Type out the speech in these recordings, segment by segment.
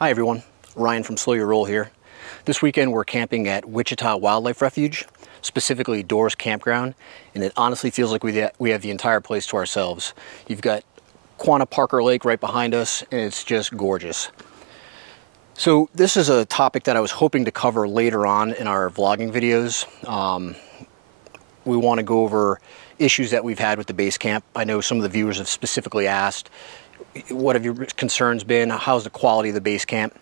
Hi everyone, Ryan from Slow Your Roll here. This weekend we're camping at Wichita Wildlife Refuge, specifically Doris Campground, and it honestly feels like we have the entire place to ourselves. You've got Quanah Parker Lake right behind us, and it's just gorgeous. So this is a topic that I was hoping to cover later on in our vlogging videos. We want to go over issues that we've had with the Basecamp. I know some of the viewers have specifically asked, what have your concerns been? How's the quality of the Basecamp?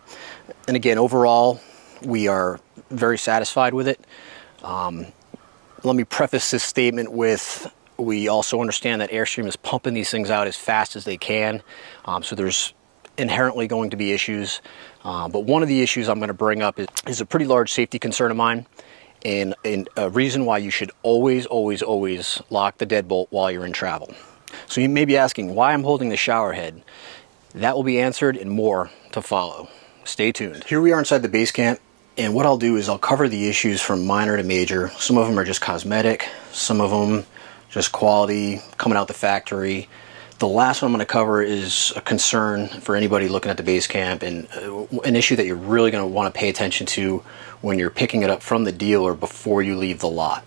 And again, overall, we are very satisfied with it. Let me preface this statement with, we also understand that Airstream is pumping these things out as fast as they can. So there's inherently going to be issues. But one of the issues I'm going to bring up is a pretty large safety concern of mine, and a reason why you should always lock the deadbolt while you're in travel. So you may be asking why I'm holding the shower head. That will be answered and more to follow. Stay tuned. Here we are inside the Basecamp, and what I'll do is I'll cover the issues from minor to major. Some of them are just cosmetic, some of them just quality, coming out the factory. The last one I'm going to cover is a concern for anybody looking at the Basecamp, and an issue that you're really going to want to pay attention to when you're picking it up from the dealer before you leave the lot.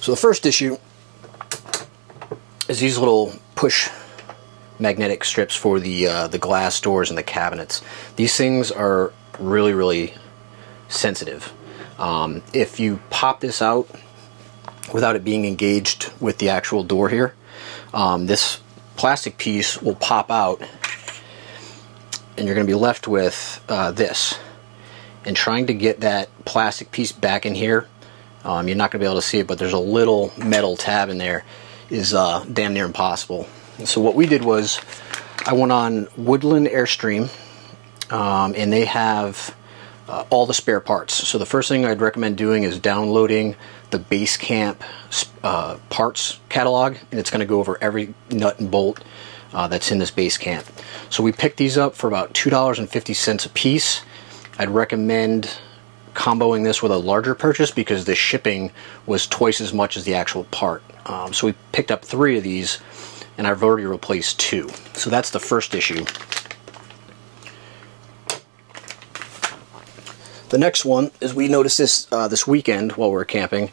So the first issue is these little push magnetic strips for the glass doors and the cabinets. These things are really sensitive. If you pop this out without it being engaged with the actual door here, this plastic piece will pop out and you're going to be left with this. And trying to get that plastic piece back in here, you're not going to be able to see it, but there's a little metal tab in there, is damn near impossible. And so what we did was, I went on Woodland Airstream, and they have all the spare parts. So the first thing I'd recommend doing is downloading the Basecamp parts catalog, and it's going to go over every nut and bolt that's in this Basecamp. So we picked these up for about $2.50 a piece. I'd recommend comboing this with a larger purchase because the shipping was twice as much as the actual part. So we picked up 3 of these, and I've already replaced 2. So that's the first issue. The next one is, we noticed this this weekend while we were camping.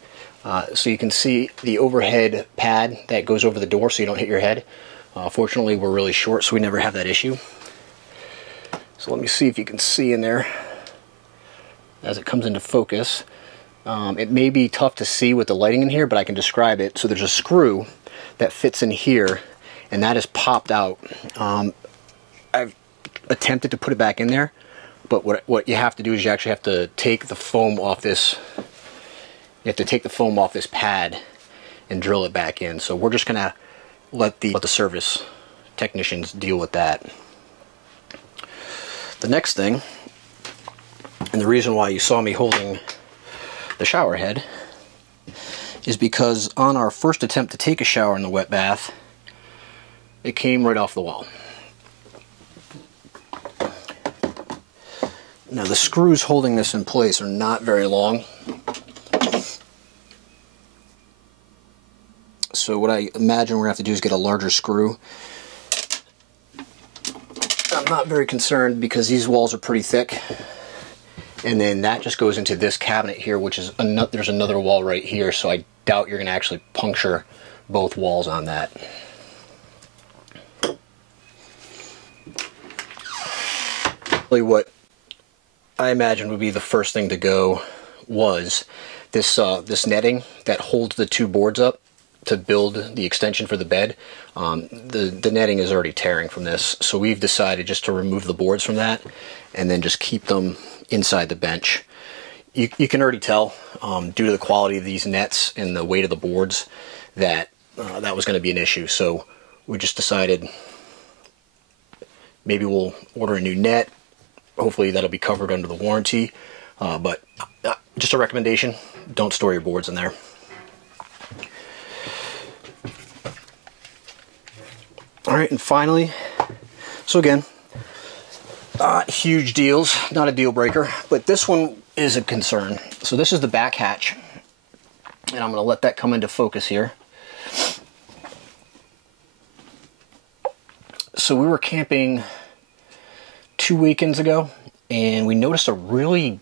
So you can see the overhead pad that goes over the door so you don't hit your head. Fortunately, we're really short, so we never have that issue. So let me see if you can see in there as it comes into focus. It may be tough to see with the lighting in here, but I can describe it. So there's a screw that fits in here, and that is popped out. I've attempted to put it back in there, but what you have to do is you actually have to take the foam off this. You have to take the foam off this pad and drill it back in. So we're just gonna let the service technicians deal with that. The next thing, and the reason why you saw me holding the shower head, is because on our first attempt to take a shower in the wet bath, it came right off the wall. Now the screws holding this in place are not very long. So what I imagine we're going to have to do is get a larger screw. I'm not very concerned because these walls are pretty thick. And then that just goes into this cabinet here, which is there's another wall right here, so I doubt you're going to actually puncture both walls on that. Really, what I imagine would be the first thing to go was this this netting that holds the 2 boards up to build the extension for the bed. The netting is already tearing from this, so we've decided just to remove the boards from that and then just keep them inside the bench. You can already tell, due to the quality of these nets and the weight of the boards, that that was going to be an issue. So we just decided maybe we'll order a new net. Hopefully that'll be covered under the warranty. But just a recommendation, don't store your boards in there. Alright, and finally, so again, huge deals, not a deal breaker, but this one is a concern. So this is the back hatch, and I'm going to let that come into focus here. So we were camping 2 weekends ago, and we noticed a really...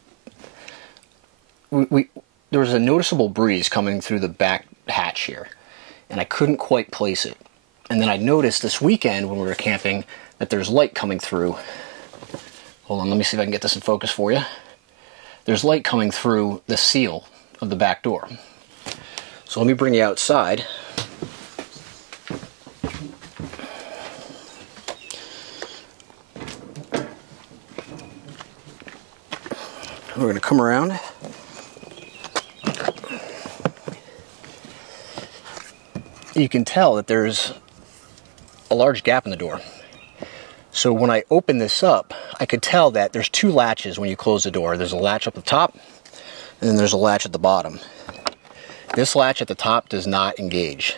there was a noticeable breeze coming through the back hatch here, and I couldn't quite place it. And then I noticed this weekend when we were camping that there's light coming through. Hold on, let me see if I can get this in focus for you. There's light coming through the seal of the back door. So let me bring you outside. We're going to come around. You can tell that there's a large gap in the door. So when I open this up, I could tell that there's two latches when you close the door. There's a latch up the top, and then there's a latch at the bottom. This latch at the top does not engage.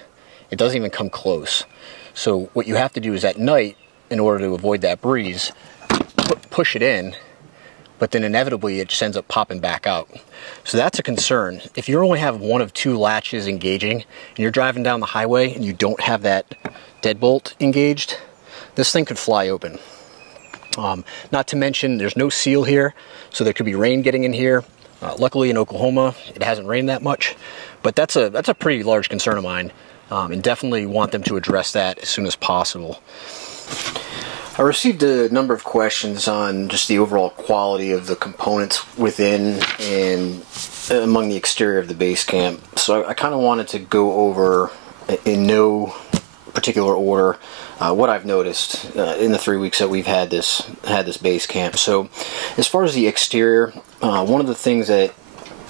It doesn't even come close. So what you have to do is at night, in order to avoid that breeze, push it in, but then inevitably it just ends up popping back out. So that's a concern. If you only have one of two latches engaging, and you're driving down the highway and you don't have that deadbolt engaged, this thing could fly open. Not to mention there's no seal here, so there could be rain getting in here. Luckily in Oklahoma it hasn't rained that much, but that's a pretty large concern of mine, and definitely want them to address that as soon as possible. I received a number of questions on just the overall quality of the components within and among the exterior of the Basecamp. So I kind of wanted to go over, in no particular order, what I've noticed in the 3 weeks that we've had this Basecamp. So as far as the exterior, one of the things that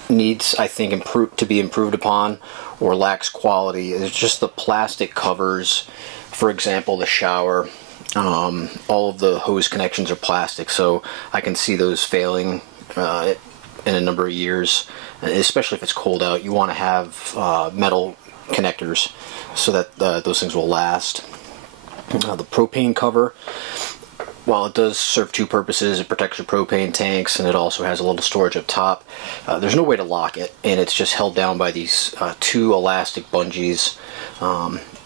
needs, I think, to be improved upon or lacks quality is just the plastic covers. For example, the shower. All of the hose connections are plastic, so I can see those failing in a number of years, especially if it's cold out. You want to have metal connectors so that those things will last. The propane cover, while it does serve two purposes, it protects your propane tanks and it also has a little storage up top. There's no way to lock it, and it's just held down by these two elastic bungees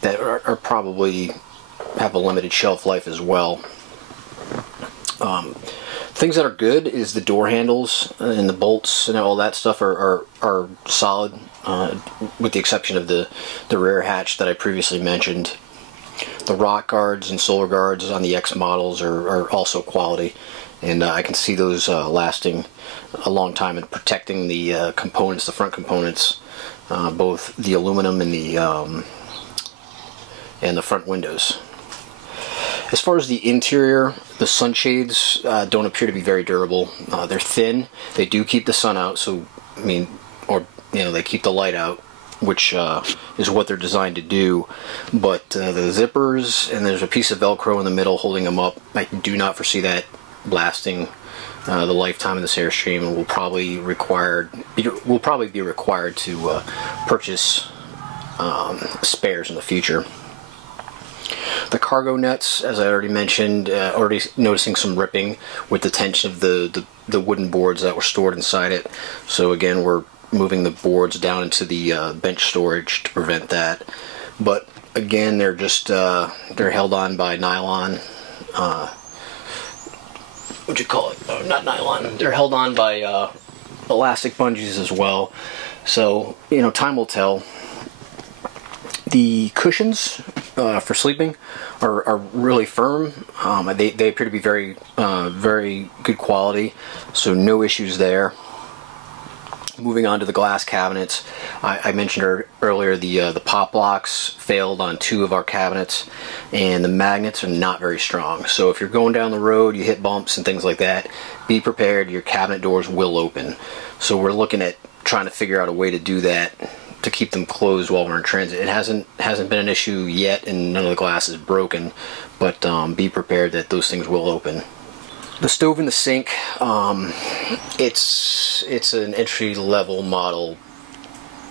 that are probably have a limited shelf life as well. Things that are good is the door handles and the bolts and all that stuff are solid, with the exception of the rear hatch that I previously mentioned. The rock guards and solar guards on the X models are also quality, and I can see those lasting a long time and protecting the components, the front components, both the aluminum and the front windows. As far as the interior, the sunshades don't appear to be very durable. They're thin. They do keep the sun out, so they keep the light out, which is what they're designed to do. But the zippers, and there's a piece of Velcro in the middle holding them up. I do not foresee that lasting the lifetime of this Airstream, and will probably be required to purchase spares in the future. The cargo nets, as I already mentioned, already noticing some ripping with the tension of the wooden boards that were stored inside it. So again, we're moving the boards down into the bench storage to prevent that. But again, they're just they're held on by nylon. What'd you call it? Not nylon. They're held on by elastic bungees as well. So time will tell. The cushions for sleeping are really firm. They appear to be very good quality, so no issues there. Moving on to the glass cabinets, I mentioned earlier the pop locks failed on 2 of our cabinets, and the magnets are not very strong. So if you're going down the road, you hit bumps and things like that, be prepared, your cabinet doors will open. So we're looking at trying to figure out a way to do that, to keep them closed while we're in transit. It hasn't been an issue yet, and none of the glass is broken, but be prepared that those things will open. The stove and the sink, it's an entry-level model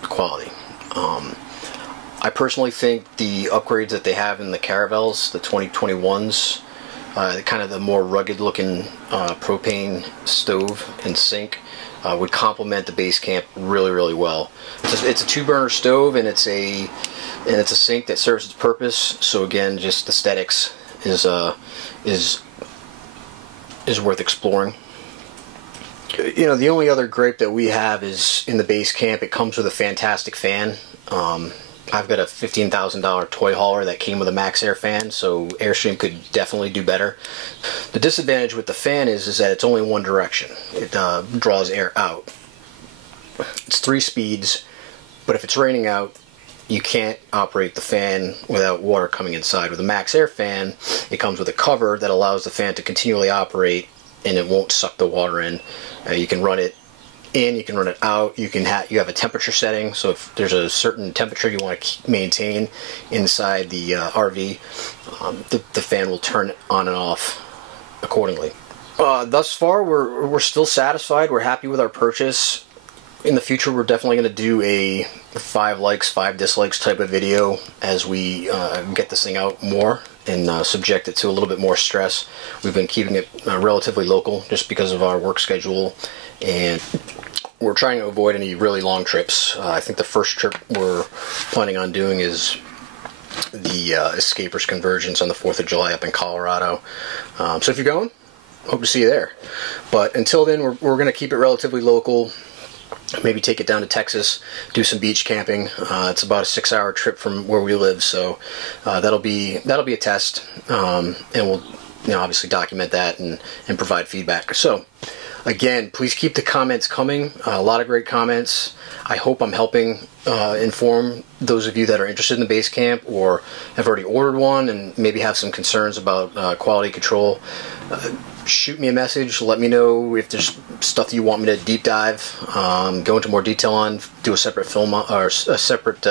quality. I personally think the upgrades that they have in the Caravels, the 2021s, kind of the more rugged-looking propane stove and sink, would complement the Basecamp really, really well. It's a 2-burner stove, and it's a sink that serves its purpose. So again, just aesthetics is worth exploring. You know, the only other gripe that we have is in the Basecamp. It comes with a fantastic fan. I've got a $15,000 toy hauler that came with a Max Air fan, so Airstream could definitely do better. The disadvantage with the fan is that it's only one direction. It draws air out. It's 3 speeds, but if it's raining out, you can't operate the fan without water coming inside. With a Max Air fan, it comes with a cover that allows the fan to continually operate, and it won't suck the water in. You can run it in, you can run it out. You have a temperature setting, so if there's a certain temperature you want to maintain inside the RV, the fan will turn it on and off accordingly. Thus far, we're still satisfied. We're happy with our purchase. In the future, we're definitely going to do a 5 likes, 5 dislikes type of video as we get this thing out more and subject it to a little bit more stress. We've been keeping it relatively local just because of our work schedule, and we're trying to avoid any really long trips. I think the first trip we're planning on doing is the Escapers Convergence on the 4th of July up in Colorado. So if you're going, hope to see you there. But until then, we're going to keep it relatively local. Maybe take it down to Texas, do some beach camping. It's about a 6-hour trip from where we live, so that'll be a test, and we'll obviously document that and provide feedback. So again, please keep the comments coming. A lot of great comments. I hope I'm helping inform those of you that are interested in the Basecamp or have already ordered one and maybe have some concerns about quality control. Shoot me a message, let me know if there's stuff that you want me to deep dive, go into more detail on, do a separate film or a separate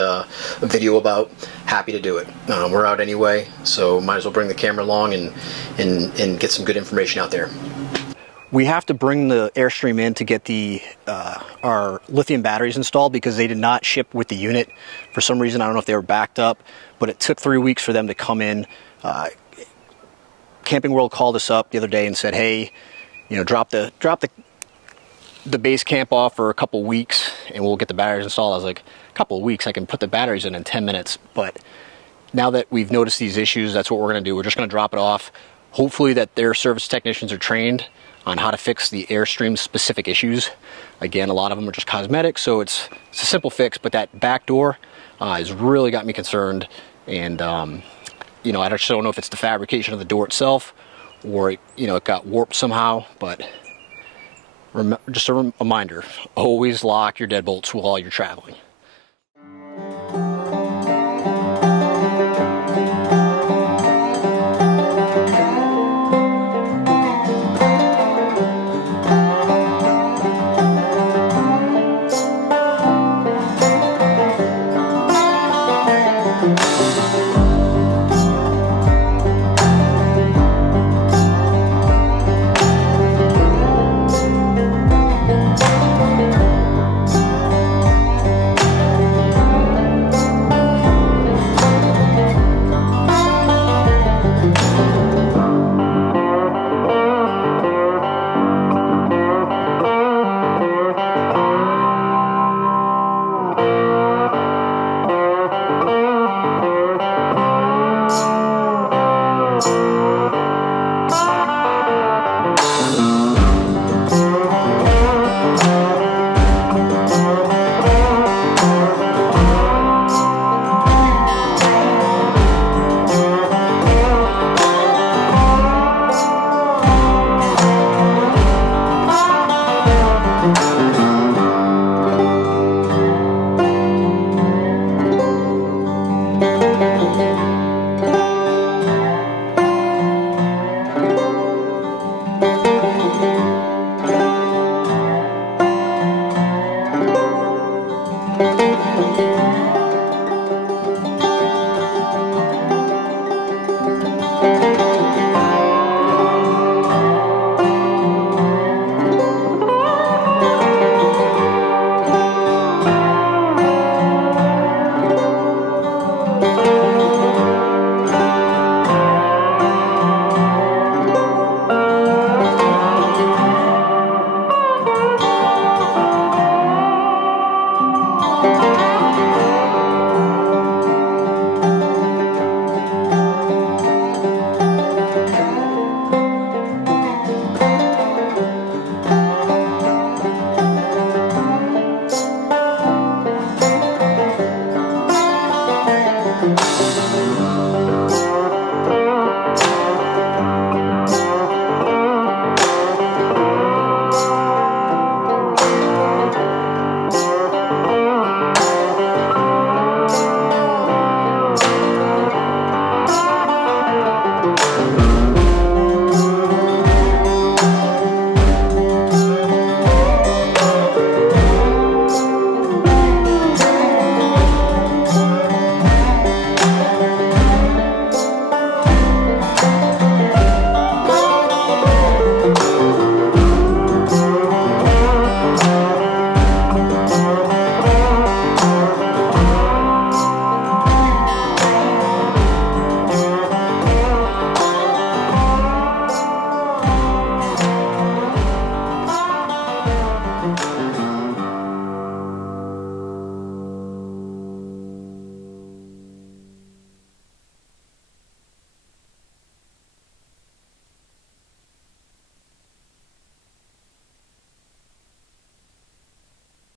video about. Happy to do it. We're out anyway, so might as well bring the camera along and get some good information out there. We have to bring the Airstream in to get our lithium batteries installed because they did not ship with the unit. For some reason, I don't know if they were backed up, but it took 3 weeks for them to come in. Camping World called us up the other day and said, hey, drop the Basecamp off for a couple weeks and we'll get the batteries installed. I was like, a couple of weeks, I can put the batteries in 10 minutes. But now that we've noticed these issues, that's what we're going to do. We're just going to drop it off. Hopefully that their service technicians are trained on how to fix the Airstream specific issues. Again, a lot of them are just cosmetic, so it's a simple fix, but that back door has really got me concerned. And I just don't know if it's the fabrication of the door itself or it got warped somehow, but just a reminder, always lock your deadbolts while you're traveling.